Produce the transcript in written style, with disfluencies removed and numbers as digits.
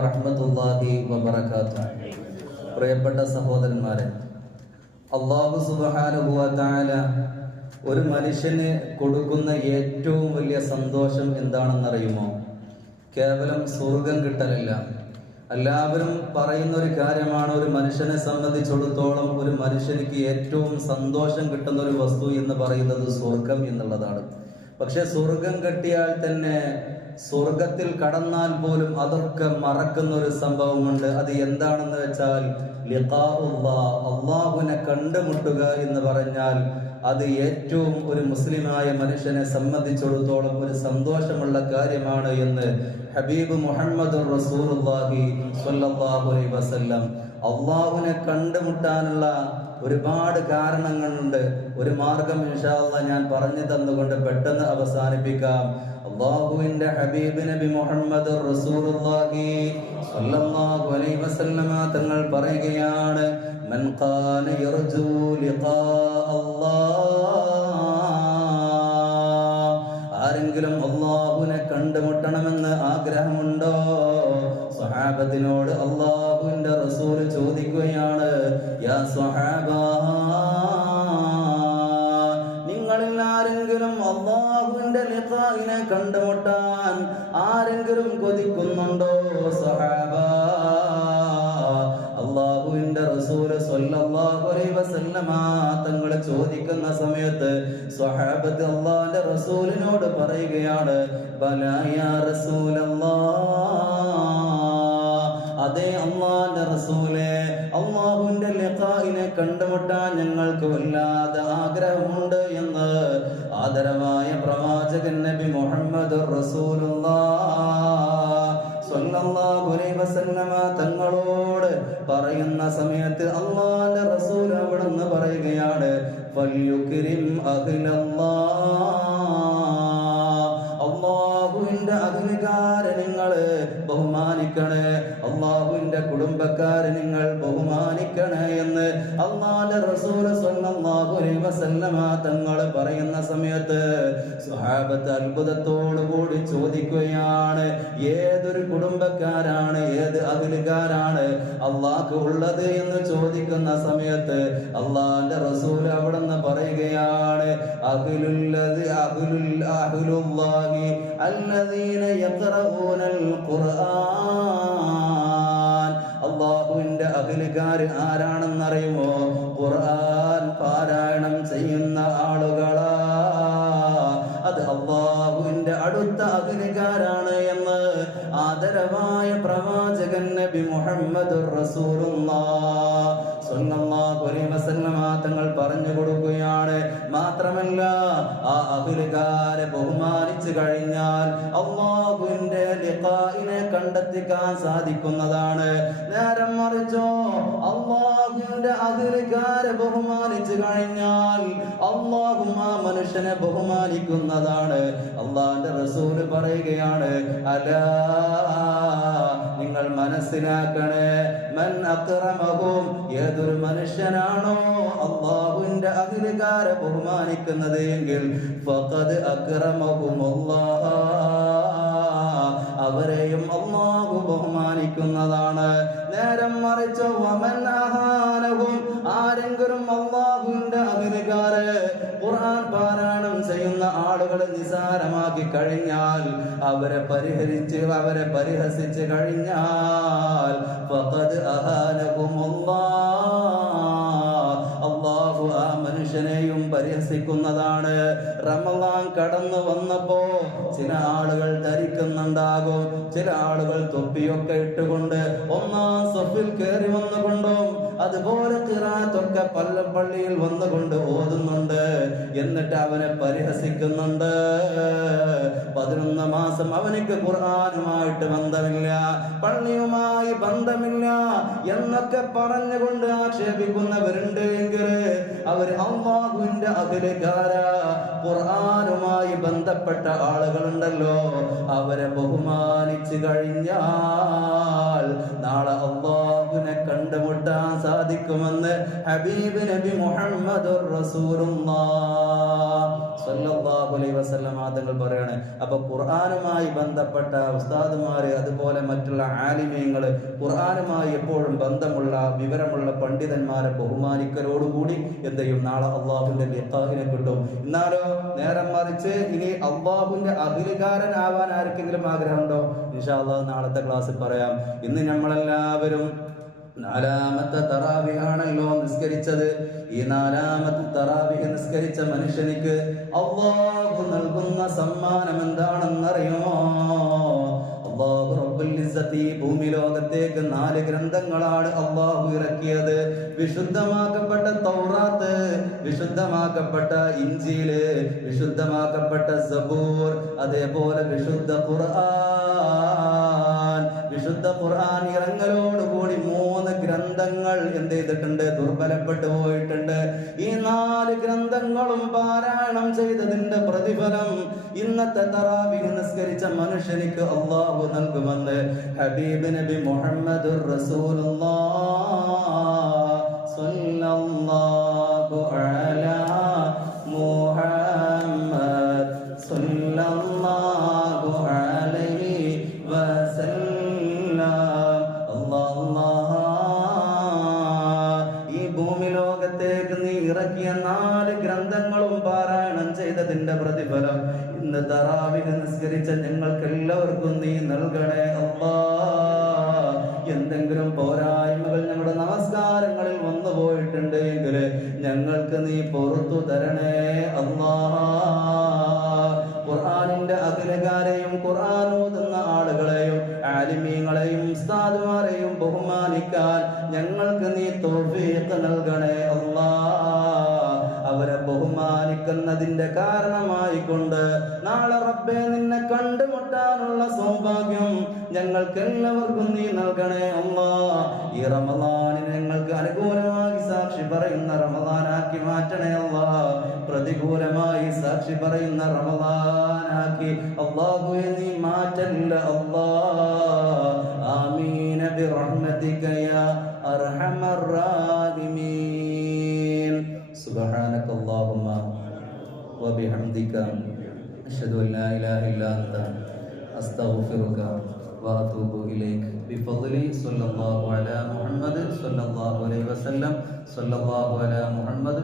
വറഹ്മത്തുള്ളാഹി വബറകാതുഹു. പ്രിയപ്പെട്ട സഹോദരന്മാരെ, അല്ലാഹു സുബ്ഹാനഹു വ തആല ഒരു മനുഷ്യന് കൊടുക്കുന്ന ഏറ്റവും വലിയ സന്തോഷം എന്താണെന്നറിയുമോ? കേവലം സ്വർഗം കിട്ടലല്ല. എല്ലാവരും പറയുന്ന ഒരു കാര്യമാണ്, ഒരു മനുഷ്യനെ സംബന്ധിച്ചിടത്തോളം ഒരു മനുഷ്യനിക്ക് ഏറ്റവും സന്തോഷം കിട്ടുന്ന ഒരു വസ്തു എന്ന് പറയുന്നത് സ്വർഗം എന്നുള്ളതാണ്. പക്ഷെ സ്വർഗം കിട്ടിയാൽ തന്നെ സ്വർഗത്തിൽ കടന്നാൽ പോലും അതൊക്കെ മറക്കുന്ന ഒരു സംഭവമുണ്ട്. അത് എന്താണെന്ന് വെച്ചാൽ ലിഖാഉല്ലാഹ്, അല്ലാഹുവിനെ കണ്ടുമുട്ടുക എന്ന് പറഞ്ഞാൽ അത് ഏറ്റവും ഒരു മുസ്ലിമായ മനുഷ്യനെ സംബന്ധിച്ചിടത്തോളം ഒരു സന്തോഷമുള്ള കാര്യമാണ് എന്ന് ഹബീബ് മുഹമ്മദ് റസൂലുള്ളാഹി സ്വല്ലല്ലാഹു അലൈഹി വസല്ലം. അല്ലാഹുവിനെ കണ്ടുമുട്ടാനുള്ള ഒരുപാട് കാരണങ്ങളുണ്ട്. ഒരു മാർഗം ഇൻഷാ അല്ലാഹ് ഞാൻ പറഞ്ഞു തന്നുകൊണ്ട് പെട്ടെന്ന് അവസാനിപ്പിക്കാം. അല്ലാഹുവിന്റെ ഹബീബ് നബി മുഹമ്മദ് റസൂലുള്ളാഹി സ്വല്ലല്ലാഹു അലൈഹി വസല്ലമ തങ്ങൾ പറയുകയാണ്, മൻ ഖാന യർജു ലിഖാ അല്ലാഹ്, ആരെങ്കിലും അല്ലാഹുവിനെ കണ്ടുമുട്ടണമെന്ന് ആഗ്രഹമുണ്ടോ? സ്വഹാബത്തിനോട് അല്ലാഹുവിന്റെ റസൂൽ ചോദിക്കുകയാണ്, യാ സ്വഹാബാ, നിങ്ങളിൽ ആരെങ്കിലും അല്ലാഹുവിന്റെ ലിഖാഇനെ കണ്ടുമുട്ടാൻ ആരെങ്കിലും കൊതിക്കുന്നുണ്ടോ? സ്വഹാബാ, അല്ലാഹുവിന്റെ റസൂൽ സ്വല്ലല്ലാഹു അലൈഹി വസല്ലമ തങ്ങൾ ചോദിക്കുന്ന സമയത്ത് സ്വഹാബത്ത് അല്ലാഹുവിന്റെ റസൂലിനോട് പറയുകയാണ്, ബലാ യാ റസൂലല്ലാഹ്, അതേ അല്ലാഹുവിന്റെ റസൂലേ, അല്ലാഹുവിന്റെ ലിഖാഇനെ കണ്ടുമുട്ടാൻ ഞങ്ങൾക്ക് വല്ലാതെ ആഗ്രഹമുണ്ട് എന്ന് ആദരവായ പ്രവാചകൻ നബി മുഹമ്മദ് റസൂലുള്ളാഹ് സ്വല്ലല്ലാഹു അലൈഹി വസല്ലമ തങ്ങളോട് പറയുന്ന സമയത്ത് അല്ലാഹുവിന്റെ റസൂൽ അവിടുന്ന് പറയുകയാണ്, ഫൽയുക്രിം അഹ്ലല്ലാഹ്, അല്ലാഹുവിന്റെ അഹ്ലുകാരെ നിങ്ങൾ ബഹുമാനിക്കണേ, അല്ലാഹുവിന്റെ കുടുംബക്കാരെ നിങ്ങൾ ബഹുമാനിക്കണേ എന്ന് അല്ലാഹുവിന്റെ റസൂൽ സ്വല്ലല്ലാഹു അലൈഹി വസല്ലമ തങ്ങൾ പറയുന്ന സമയത്ത് സ്വഹാബത്ത് അത്ഭുതത്തോടു കൂടി ചോദിക്കുകയാണ്, ഏതൊരു കുടുംബക്കാരാണ്, ഏത് അഹ്ലുകാരാണ് അല്ലാഹു ഉള്ളത് എന്ന് ചോദിക്കുന്ന സമയത്ത് അല്ലാഹുവിന്റെ റസൂൽ അവിടുന്ന് പറയുകയാണ്, അഹ്ലുല്ലാഹി അല്ലദീന യഖറഊനൽ ഖുർആൻ, അല്ലാഹുവിന്റെ അഹ്ലുകാർ ആരാണെന്നറിയുമോ? ഖുർആൻ പാരായണം ചെയ്യുന്ന ആളുകളാ, അത് അല്ലാഹുവിന്റെ അടുത്ത അഹ്ലുകാരാണ് എന്ന് ആദരവായ പ്രവാചകൻ നബി മുഹമ്മദ് റസൂലുള്ളാഹ് സ്വല്ലല്ലാഹു അലൈഹി വസല്ലമ തങ്ങൾ പറഞ്ഞു കൊടുക്കുകയാണ്. മാത്രമല്ല, ആ അഹ്ലുകാരെ ബഹുമാനിച്ചു കഴിഞ്ഞാൽ അല്ലാഹുവിന്റെ ലിഖാഇനെ കണ്ടെത്തിക്കാൻ സാധിക്കുന്നതാണ്. നേരം മറിച്ചോ, അല്ലാഹുവിന്റെ അഹ്ലുകാരെ ബഹുമാനിച്ചു കഴിഞ്ഞാൽ അല്ലാഹു ആ മനുഷ്യനെ ബഹുമാനിക്കുന്നതാണ്. അല്ലാഹുവിന്റെ റസൂൽ പറയുകയാണ്, അലാ, നിങ്ങൾ മനസ്സിലാക്കണേ, മൻ അക്രമഹും, ഏതൊരു മനുഷ്യനാണോ അല്ലാഹുവിന്റെ അഹ്ലുകാരെ ബഹുമാനിക്കുന്നത് എങ്കിൽ ഫഖദ് അക്രമഹുമുല്ലാഹ്, അവരെയും അല്ലാഹു ബഹുമാനിക്കുന്നതാണ്. നേരം മറിച്ച് വമൻ അഹാനഹും, ആരെങ്കിലും അല്ലാഹുവിന്റെ അഹ്ലുകാരെ ഖുർആൻ പാരായണം ചെയ്യുന്ന ആളുകളെ നിസാരമാക്കി കഴിഞ്ഞാൽ, അവരെ പരിഹസിച്ച് കഴിഞ്ഞാൽ ഫഖദ് അഹാനഹുമുല്ലാഹ്, അല്ലാഹു ആ മനുഷ്യനെയും പരിഹസിക്കുന്നതാണ്. റമളാൻ കടന്നു വന്നപ്പോ ചില ആളുകൾ ധരിക്കുന്നുണ്ടാകും, ചില ആളുകൾ തൊപ്പിയൊക്കെ ഇട്ടുകൊണ്ട് ഒന്നാം സഫിൽ കയറി വന്നുകൊണ്ടും അതുപോലെ ഖിറാഅത്തൊക്കെ പള്ളിയിൽ വന്നുകൊണ്ട് ഓതുന്നുണ്ട്. എന്നിട്ട് അവനെ പരിഹസിക്കുന്നുണ്ട്. 11 മാസം അവനിക്ക് ഖുർആനുമായിട്ട് ബന്ധമില്ല, പള്ളിയുമായി ബന്ധമില്ല എന്നൊക്കെ പറഞ്ഞുകൊണ്ട് ആക്ഷേപിക്കുന്നവരുണ്ട് എങ്കിൽ അവർ അല്ലാഹുവിന്റെ അഹ്ലുകാര, ഖുർആനുമായി ബന്ധപ്പെട്ട ആളുകളുണ്ടല്ലോ, അവരെ ബഹുമാനിച്ചു കഴിഞ്ഞാൽ നാളെ അല്ലാഹുവിനെ കണ്ടുമുട്ടാൻ സാധിക്കും. സാധിക്കുമെന്ന് ഹബീബ് നബി മുഹമ്മദുർ റസൂലുള്ളാഹ് സ്വല്ലല്ലാഹു അലൈഹി വസല്ലം തങ്ങൾ പറയാണ്. അപ്പൊ ഖുർആനുമായി ബന്ധപ്പെട്ട ഉസ്താദുമാര്, അതുപോലെ മറ്റുള്ള ആലിമീങ്ങൾ, ഖുർആനുമായി എപ്പോഴും ബന്ധമുള്ള വിവരമുള്ള പണ്ഡിതന്മാരെ ബഹുമാനിക്കലോടുകൂടി എന്ത് ചെയ്യും? നാളെ അള്ളാഹുവിന്റെ ലിഖാഹിനെ കിട്ടും. എന്നാലോ നേരം മറിച്ച് ഇനി അള്ളാഹുവിന്റെ അഖിലുകാരൻ ആവാൻ ആർക്കെങ്കിലും ആഗ്രഹമുണ്ടോ? ഇൻഷാ അല്ലാഹ് നാളത്തെ ക്ലാസ്സിൽ പറയാം. ഇന്ന് നമ്മളെല്ലാവരും 4ാമത്തെ തറാവിഹാണല്ലോ നിസ്കരിച്ചത്. ഈ 4ാമത്തെ തറാവിഹ് നിസ്കരിച്ച മനുഷ്യനിക്ക് അല്ലാഹു നൽകുന്ന സമ്മാനം എന്താണെന്നറിയുമോ? അല്ലാഹു റബ്ബുൽ ഇസ്സത്തി ഭൂമി ലോകത്തേക്ക് 4 ഗ്രന്ഥങ്ങളാണ് അല്ലാഹു ഇറക്കിയത്. വിശുദ്ധമാക്കപ്പെട്ട തൗറാത്ത്, വിശുദ്ധമാക്കപ്പെട്ട ഇൻജീൽ, വിശുദ്ധമാക്കപ്പെട്ട സബൂർ, അതേപോലെ വിശുദ്ധ ഖുർആൻ. വിശുദ്ധ ഖുർആൻ ഇറങ്ങലോടുകൂടി 3 ഗ്രന്ഥങ്ങൾ എന്ത് ചെയ്തിട്ടുണ്ട്? ദുർബലപ്പെട്ടു പോയിട്ടുണ്ട്. ഈ 4 ഗ്രന്ഥങ്ങളും പാരായണം ചെയ്തതിന്റെ പ്രതിഫലം ഇന്നത്തെ തറാവീഹ് നിസ്കരിച്ച മനുഷ്യനിക്ക് അല്ലാഹു നൽകുമെന്ന് ഹബീബ് നബി മുഹമ്മദുർ റസൂലുള്ളാഹ് സ്വല്ലല്ലാഹു അലാ മുഹമ്മദ് സ്വല്ലല്ലാഹു അലൈഹി വസല്ലം. അല്ലാഹ് ഈ ഭൂമി ലോകത്തേക്ക് നീ ഇറക്കിയ 4 ഗ്രന്ഥങ്ങളും പാരായണം ചെയ്തതിന്റെ പ്രതിഫലം ഇന്ന് തറാവീഹ് നിസ്കരിച്ച ഞങ്ങൾക്ക് എല്ലാവർക്കും നീ നൽകണേ അല്ലാഹ്. എന്തെങ്കിലും പോരായ്മകൾ ഞങ്ങളുടെ നമസ്കാരങ്ങളിൽ വന്നു പോയിട്ടുണ്ട് എങ്കിൽ ഞങ്ങൾക്ക് നീ പുറത്തു തരണേ അല്ലാഹ്. ഖുർആനിന്റെ അഖിലകാരെയും ഖുർആൻ ഓതുന്ന ആളുകളെയും ആലിമീങ്ങളെയും ഉസ്താദുമാരെയും ബഹുമാനിക്കാൻ ഞങ്ങൾക്ക് നീ തൗഫീഖ് നൽകണേ അല്ലാഹ്. അവരെ ബഹുമാനിക്കുന്നതിന്റെ കാരണമായി കൊണ്ട് നാളെ റബ്ബേ നിന്നെ കണ്ടുമുട്ടാനുള്ള സൗഭാഗ്യം ഞങ്ങൾക്ക് എല്ലാവർക്കും നീ നൽകണേ അല്ലാഹ്. ഈ റമളാനിനെ ഞങ്ങൾക്ക് അനുകൂലമായി സാക്ഷി പറയുന്ന റമളാനാക്കി മാറ്റണേ അല്ലാഹ്. പ്രതികൂലമായി സാക്ഷി പറയുന്ന റമളാനാക്കി അല്ലാഹുവേ നീ മാറ്റല്ല അല്ലാഹ്. ആമീൻ ബിറഹ്മതിക യാ അർഹമർ റാഹിമീൻ. സുബ്ഹാനക അല്ലാഹുമ്മ വബിഹംദിക അഷ്ഹദു അൻ ലാ ഇലാഹ ഇല്ലാ അൻത അസ്തഗ്ഫിറുക വഅതൂബു ഇലൈക ബിഫദ്ലി സ്വല്ലല്ലാഹു അലാ മുഹമ്മദ് സ്വല്ലല്ലാഹു അലൈഹി വസല്ലം സ്വല്ലല്ലാഹു അലാ മുഹമ്മദ്.